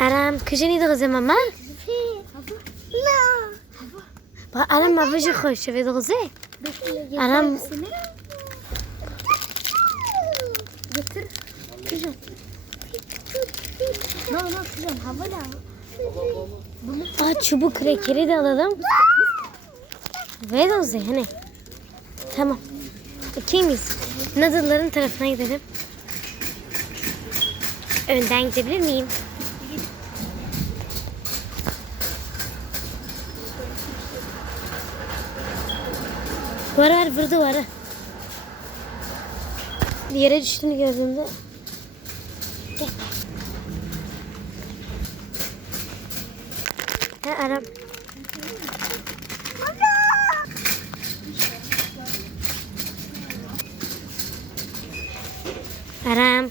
Aram kıcını da kızım ama. Aram ma bıcı koş ve de kızı. Aram. Getir. Kızım. No kızım hava Çubuk krekeri de alalım. Ve de kızı hani. Tamam. İkimiz. Noodle'ların tarafına gidelim. Önden gidebilir miyim? Var burada var. Yere düştüğünü gördüğümde. Gel. Aram. Aram.